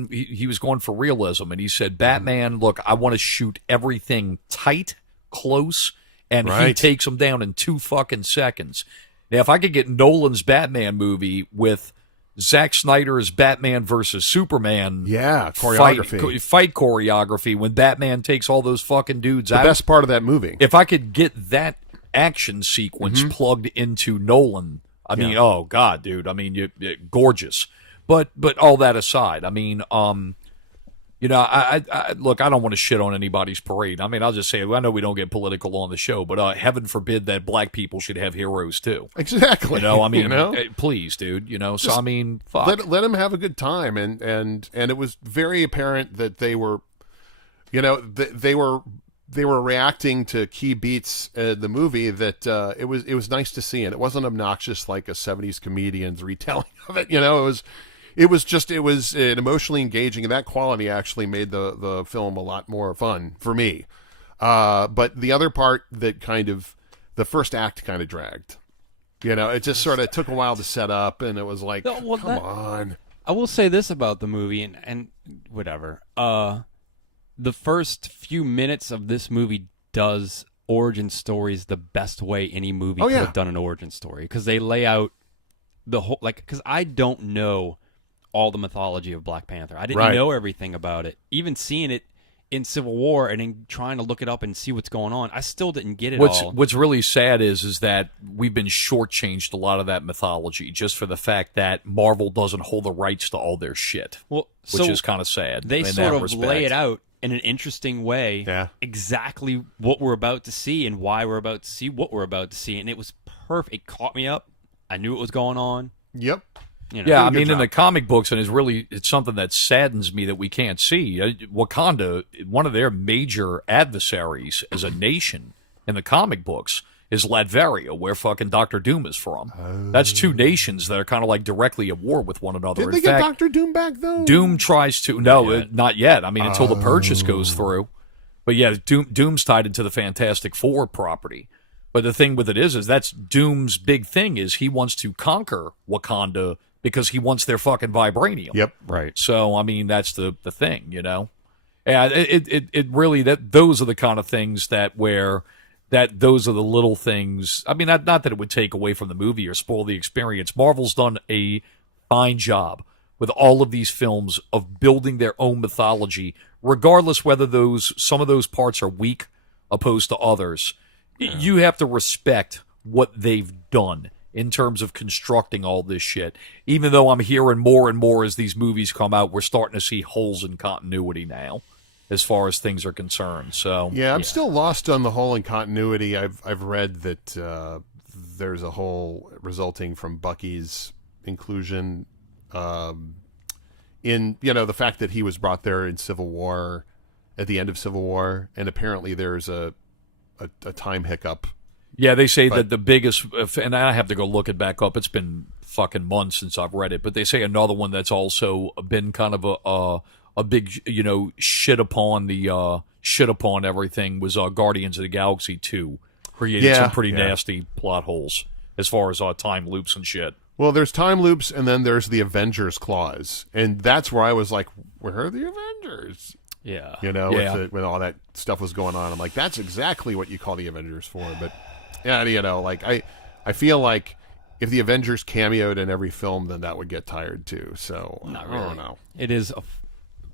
he was going for realism, and he said, Batman, look, I want to shoot everything tight, close, and he takes them down in 2 fucking seconds. Now, if I could get Nolan's Batman movie with Zack Snyder's Batman versus Superman choreography. Fight choreography, when Batman takes all those fucking dudes out. The best part of that movie. If I could get that action sequence plugged into Nolan, I mean, oh God, dude! I mean, gorgeous. But all that aside, I mean, you know, I look, I don't want to shit on anybody's parade. I mean, I'll just say, I know we don't get political on the show, but heaven forbid that black people should have heroes too. Exactly. You know, I mean, you know? Please, dude. You know, Just so I mean, fuck. Let them have a good time, and it was very apparent that they were, you know, they were reacting to key beats in the movie that it was nice to see, and it wasn't obnoxious like a 70s comedian's retelling of it. You know, it was emotionally engaging, and that quality actually made the film a lot more fun for me. But the other part that the first act kind of dragged. You know, it just sort of took a while to set up, and it was like, come on. I will say this about the movie, and whatever. The first few minutes of this movie does origin stories the best way any movie could have done an origin story, because they lay out the whole, like, because I don't know all the mythology of Black Panther. I didn't know everything about it. Even seeing it in Civil War and then trying to look it up and see what's going on, I still didn't get it all. What's really sad is that we've been shortchanged a lot of that mythology just for the fact that Marvel doesn't hold the rights to all their shit, which is kind of sad. They sort of lay it out in an interesting way, exactly what we're about to see and why we're about to see what we're about to see, and it was perfect. It caught me up. I knew what was going on. Yep. You know, yeah, I mean, in the comic books, and it's something that saddens me that we can't see. Wakanda, one of their major adversaries as a nation in the comic books, is Latveria, where fucking Doctor Doom is from. That's two nations that are kind of like directly at war with one another. Did they get Doctor Doom back though? Doom tries to not yet. I mean, until the purchase goes through. But yeah, Doom's tied into the Fantastic Four property. But the thing with it is that's Doom's big thing is he wants to conquer Wakanda because he wants their fucking vibranium. Yep. Right. So, I mean, that's the thing, you know? Yeah, it really, those are the kind of things those are the little things. I mean, not that it would take away from the movie or spoil the experience. Marvel's done a fine job with all of these films of building their own mythology, regardless whether some of those parts are weak opposed to others. You have to respect what they've done in terms of constructing all this shit. Even though I'm hearing more and more as these movies come out, we're starting to see holes in continuity now, as far as things are concerned. So yeah, I'm still lost on the hole in continuity. I've read that there's a hole resulting from Bucky's inclusion in the fact that he was brought there in Civil War, at the end of Civil War, and apparently there's a time hiccup. Yeah, they say that the biggest, and I have to go look it back up. It's been fucking months since I've read it, but they say another one that's also been kind of a big, shit upon everything was Guardians of the Galaxy 2. Created some pretty nasty plot holes as far as time loops and shit. Well, there's time loops, and then there's the Avengers clause, and that's where I was like, where are the Avengers? Yeah. When all that stuff was going on. I'm like, that's exactly what you call the Avengers for. But, yeah, I feel like if the Avengers cameoed in every film, then that would get tired, too. So, Not I really. don't know. It is,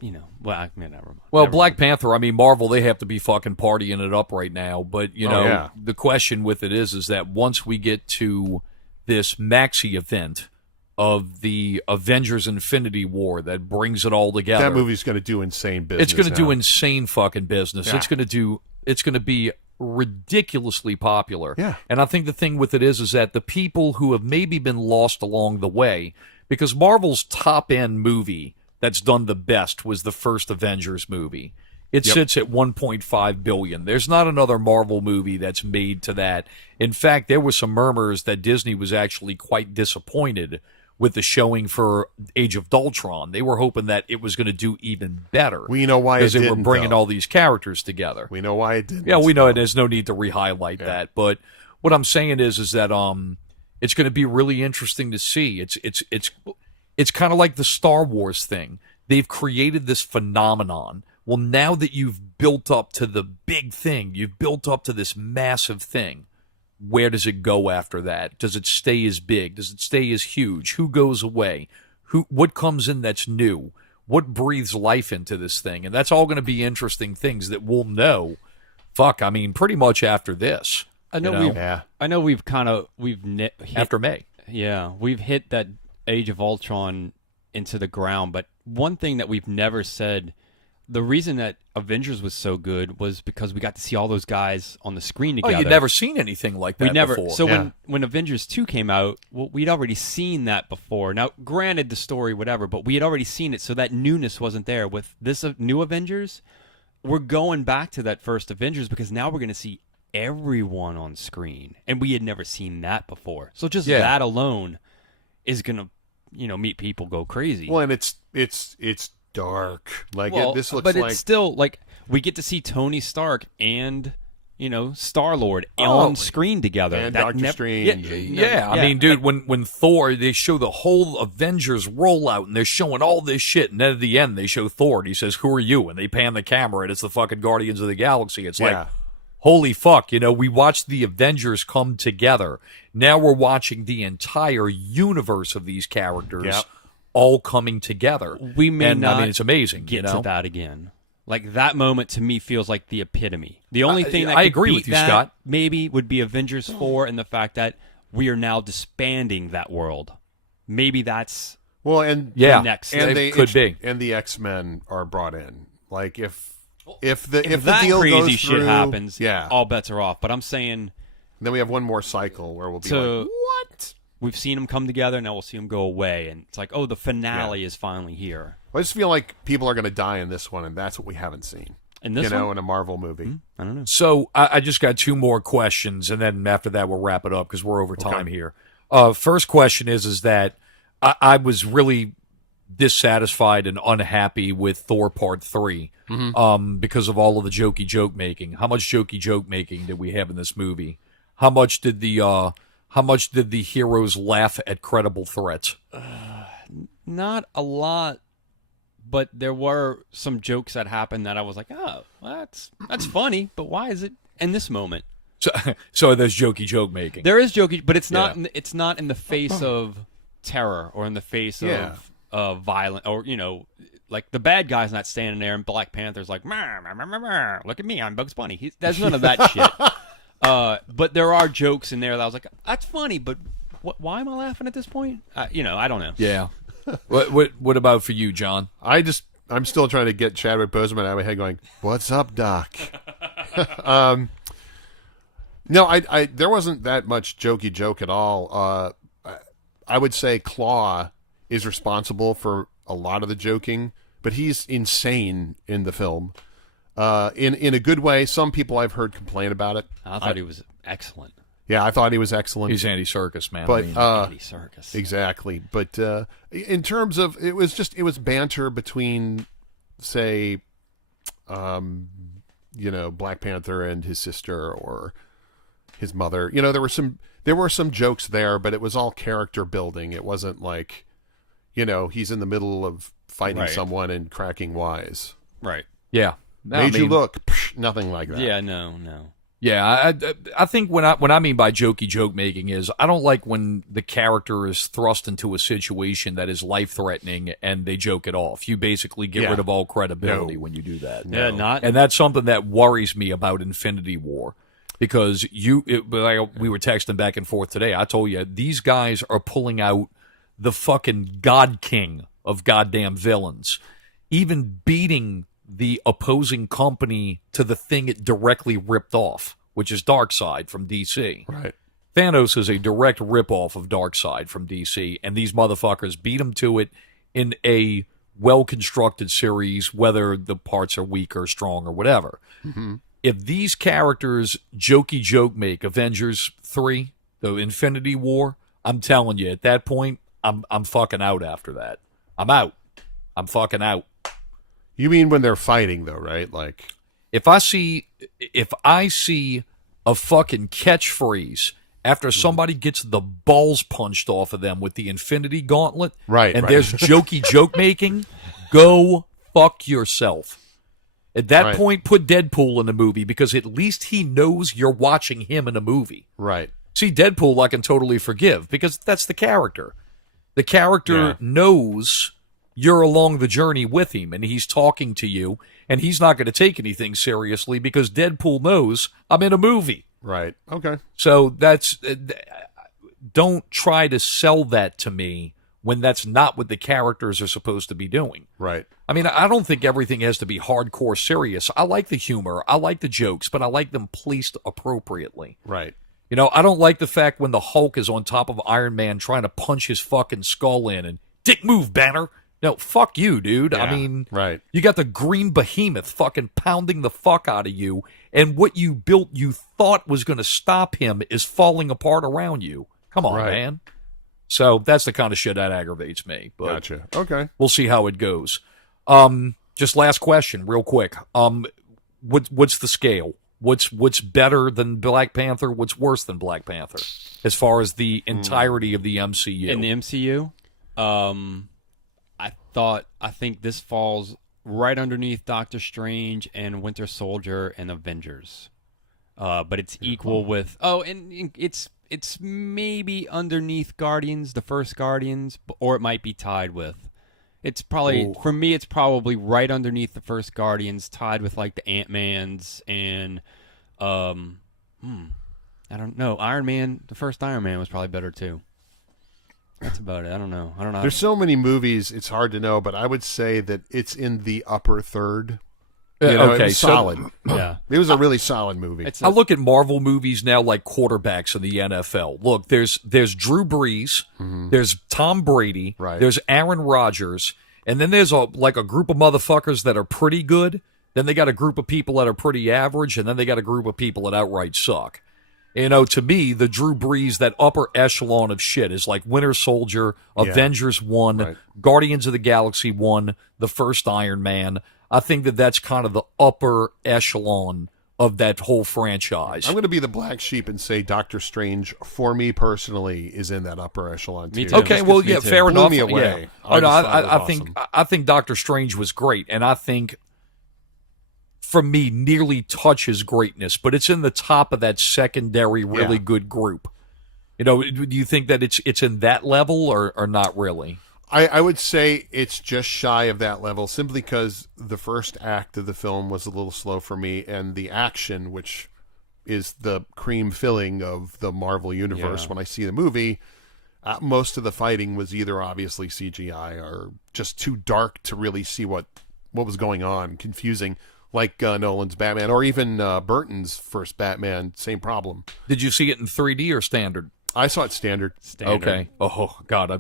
never mind. Well, Black Panther, I mean, Marvel, they have to be fucking partying it up right now. But, the question with it is that once we get to this maxi event of the Avengers Infinity War that brings it all together. That movie's going to do insane business. It's going to do insane fucking business. Yeah. It's going to be ridiculously popular. Yeah. And I think the thing with it is that the people who have maybe been lost along the way, because Marvel's top end movie that's done the best was the first Avengers movie. It sits at $1.5 billion. There's not another Marvel movie that's made to that. In fact, there were some murmurs that Disney was actually quite disappointed with the showing for Age of Ultron. They were hoping that it was going to do even better. We know why it didn't, because they were bringing all these characters together. We know why it didn't. Yeah, we know it. There's no need to re-highlight that. But what I'm saying is that it's going to be really interesting to see. It's kind of like the Star Wars thing. They've created this phenomenon. Well, now that you've built up to the big thing, you've built up to this massive thing, where does it go after that? Does it stay as big? Does it stay as huge? Who goes away? What comes in that's new? What breathes life into this thing? And that's all going to be interesting things that we'll know. Pretty much after this. I know we've after May. Yeah, we've hit that Age of Ultron into the ground, but one thing that we've never said, the reason that Avengers was so good was because we got to see all those guys on the screen together. Oh, you'd never seen anything like that before. So when Avengers 2 came out, we'd already seen that before. Now, granted, the story, whatever, but we had already seen it, so that newness wasn't there. With this new Avengers, we're going back to that first Avengers because now we're going to see everyone on screen, and we had never seen that before. So just that alone is going to, make people go crazy. Well, and it's dark. This looks but like... it's still like we get to see Tony Stark and Star-Lord on screen together, and Doctor Strange. I mean, dude, when Thor, they show the whole Avengers rollout and they're showing all this shit, and then at the end they show Thor and he says, "Who are you?" and they pan the camera and it's the fucking Guardians of the Galaxy. It's like, holy fuck, we watched the Avengers come together. Now we're watching the entire universe of these characters all coming together. We may not it's amazing. Get to that again. Like, that moment to me feels like the epitome. The only thing that I could agree beat with you, that Scott. Maybe would be Avengers 4 and the fact that we are now disbanding that world. Maybe that's the next step. And it could be. And the XMen are brought in. Like, if that the deal crazy goes shit through, happens, all bets are off. But I'm saying... Then we have one more cycle where we'll be like, what? We've seen them come together, now we'll see them go away. And it's like, the finale is finally here. I just feel like people are going to die in this one, and that's what we haven't seen. And this in a Marvel movie. I don't know. So I just got two more questions, and then after that we'll wrap it up because we're over time here. First question is that I was really dissatisfied and unhappy with Thor Part 3 because of all of the jokey joke making. How much jokey joke making did we have in this movie? How much did the heroes laugh at credible threats? Not a lot, but there were some jokes that happened that I was like, oh, well, that's funny, but why is it in this moment? So there's jokey joke making. There is jokey, but it's not. It's not in the face of terror or in the face of violence, or like the bad guy's not standing there and Black Panther's like, "Meh, meh, meh, meh, meh. Look at me, I'm Bugs Bunny." There's none of that shit. But there are jokes in there that I was like, that's funny, but why am I laughing at this point? I don't know. Yeah. What about for you, John? I'm still trying to get Chadwick Boseman out of my head going, "What's up, Doc?" No, I there wasn't that much jokey joke at all. I would say Claw is responsible for a lot of the joking, but he's insane in the film. In a good way. Some people I've heard complain about it. I thought he was excellent. Yeah, I thought he was excellent. He's Andy Serkis, man. But Andy Serkis. Exactly. But in terms of it was banter between, say, Black Panther and his sister or his mother. There were some jokes there, but it was all character building. It wasn't like, he's in the middle of fighting someone and cracking wise. Right. Yeah. Made you look. Psh, nothing like that. Yeah. No. Yeah, I think what I mean by jokey joke making is I don't like when the character is thrust into a situation that is life threatening and they joke it off. You basically get rid of all credibility when you do that. Yeah, and that's something that worries me about Infinity War because we were texting back and forth today. I told you these guys are pulling out the fucking God King of goddamn villains, even beating the opposing company to the thing it directly ripped off, which is Darkseid from DC. Right. Thanos is a direct ripoff of Darkseid from DC, and these motherfuckers beat him to it in a well-constructed series, whether the parts are weak or strong or whatever. Mm-hmm. If these characters jokey joke make Avengers 3, the Infinity War, I'm telling you, at that point, I'm fucking out after that. I'm out. I'm fucking out. You mean when they're fighting, though, right? Like, if I see a fucking catchphrase after somebody gets the balls punched off of them with the Infinity Gauntlet, and there's jokey joke making, go fuck yourself. At that point, put Deadpool in the movie because at least he knows you're watching him in a movie. Right. See, Deadpool I can totally forgive because that's the character. The character knows you're along the journey with him, and he's talking to you, and he's not going to take anything seriously because Deadpool knows I'm in a movie. Right. Okay. So that's don't try to sell that to me when that's not what the characters are supposed to be doing. Right. I mean, I don't think everything has to be hardcore serious. I like the humor. I like the jokes, but I like them placed appropriately. Right. I don't like the fact when the Hulk is on top of Iron Man trying to punch his fucking skull in and, dick move, Banner. No, fuck you, dude. Yeah, I mean, you got the green behemoth fucking pounding the fuck out of you, and what you built you thought was going to stop him is falling apart around you. Come on, man. So that's the kind of shit that aggravates me. But gotcha. Okay. We'll see how it goes. Just last question, real quick. What's the scale? What's better than Black Panther? What's worse than Black Panther as far as the entirety of the MCU? In the MCU, I think this falls right underneath Doctor Strange and Winter Soldier and Avengers. But it's equal with and it's maybe underneath Guardians, the first Guardians, or it might be tied with. It's probably for me. It's probably right underneath the first Guardians, tied with like the Ant-Mans and I don't know. Iron Man. The first Iron Man was probably better too. That's about it. I don't know. There's so many movies, it's hard to know, but I would say that it's in the upper third. Okay, it was solid. Yeah. It was a really solid movie. I look at Marvel movies now like quarterbacks in the NFL. Look, there's Drew Brees, there's Tom Brady, there's Aaron Rodgers, and then there's a group of motherfuckers that are pretty good Then they got a group of people that are pretty average, and then they got a group of people that outright suck. To me, the Drew Brees, that upper echelon of shit is like Winter Soldier, Avengers 1, Right. Guardians of the Galaxy 1, the first Iron Man. I think that's kind of the upper echelon of that whole franchise. I'm going to be the black sheep and say Doctor Strange, for me personally, is in that upper echelon too. Me too. Okay, well, Me yeah, too. fair Blew enough. me away. Yeah. I No, just thought it was I think awesome. I think Doctor Strange was great, and I think for me nearly touches greatness, but it's in the top of that secondary really Yeah. good group. Do you think that it's in that level or not really? I would say it's just shy of that level, simply because the first act of the film was a little slow for me, and the action, which is the cream filling of the Marvel universe, Yeah. when I see the movie, most of the fighting was either obviously CGI or just too dark to really see what was going on, confusing, like Nolan's Batman, or even Burton's first Batman, same problem. Did you see it in 3D or standard? I saw it standard. Standard. Okay. Oh God,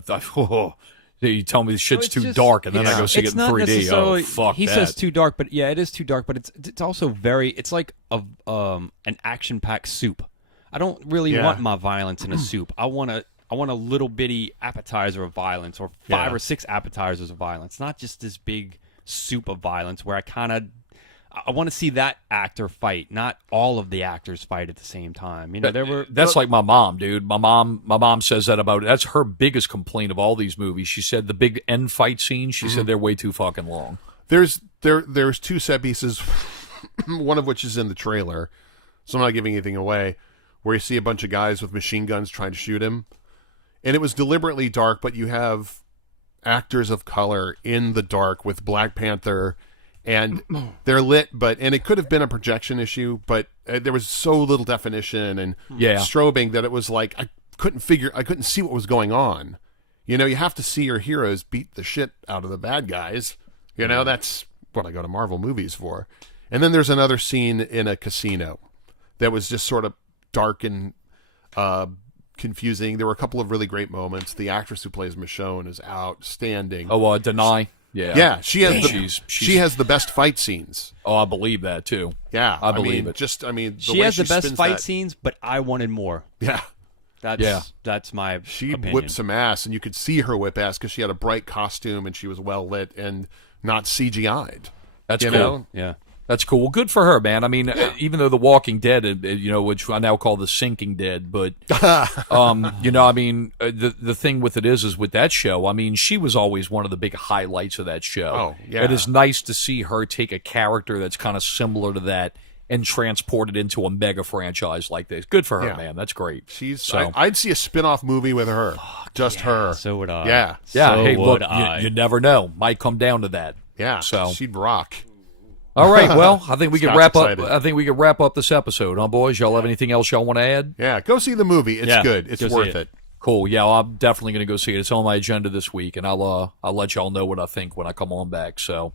you tell me the shit's it's too just- dark, and then I yeah. go see It's it in not 3D. necessarily. Oh fuck he that. says too dark, but yeah, it is too dark. But it's also very. It's like an action-packed soup. I don't really Yeah. want my violence in a soup. I want a little bitty appetizer of violence, or 5 Yeah. or 6 appetizers of violence, not just this big soup of violence where I want to see that actor fight, not all of the actors fight at the same time. There were That's like my mom, dude. My mom says that about it. That's her biggest complaint of all these movies. She said the big end fight scenes, she said they're way too fucking long. There's 2 set pieces, one of which is in the trailer, so I'm not giving anything away, where you see a bunch of guys with machine guns trying to shoot him. And it was deliberately dark, but you have actors of color in the dark with Black Panther, and they're lit, and it could have been a projection issue, but there was so little definition and strobing that it was like I couldn't see what was going on. You have to see your heroes beat the shit out of the bad guys. That's what I go to Marvel movies for. And then there's another scene in a casino that was just sort of dark and confusing. There were a couple of really great moments. The actress who plays Michonne is outstanding. Oh, Deny. Yeah. Yeah, she has She's- she has the best fight scenes. Oh, I believe that too. Yeah, I believe it. The she way has the best spins fight that- scenes, but I wanted more. Yeah, That's my she opinion. whipped some ass, and you could see her whip ass because she had a bright costume and she was well lit and not CGI'd. That's You cool. know? Yeah. That's cool. Well, good for her, man. I mean, even though The Walking Dead, which I now call The Sinking Dead, but, the thing with it is with that show, I mean, she was always one of the big highlights of that show. Oh, yeah. It is nice to see her take a character that's kind of similar to that and transport it into a mega franchise like this. Good for her, Yeah. man. That's great. She's. So- I'd see a spin-off movie with her, just her. So would I. Yeah, Yeah, So hey, look, would I. you never know. Might come down to that. yeah. So- she'd rock. All right, well, I think we can Scott's wrap up. excited. I think we can wrap up this episode, huh, boys? Y'all have anything else y'all want to add? Yeah, go see the movie. It's Yeah, good. It's go see worth it. it. Cool. Yeah, well, I'm definitely going to go see it. It's on my agenda this week, and I'll let y'all know what I think when I come on back. So,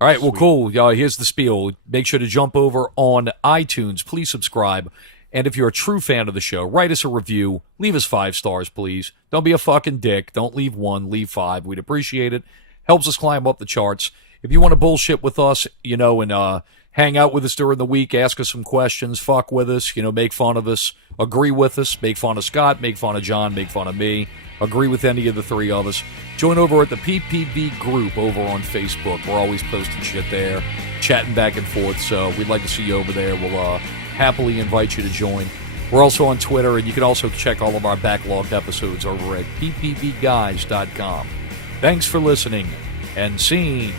all right, well, cool. Y'all, here's the spiel. Make sure to jump over on iTunes. Please subscribe. And if you're a true fan of the show, write us a review. Leave us 5 stars, please. Don't be a fucking dick. Don't leave 1. Leave 5. We'd appreciate it. Helps us climb up the charts. If you want to bullshit with us, and hang out with us during the week, ask us some questions, fuck with us, make fun of us, agree with us, make fun of Scott, make fun of John, make fun of me, agree with any of the 3 of us, join over at the PPV group over on Facebook. We're always posting shit there, chatting back and forth, so we'd like to see you over there. We'll happily invite you to join. We're also on Twitter, and you can also check all of our backlogged episodes over at PPVGuys.com. Thanks for listening and seeing.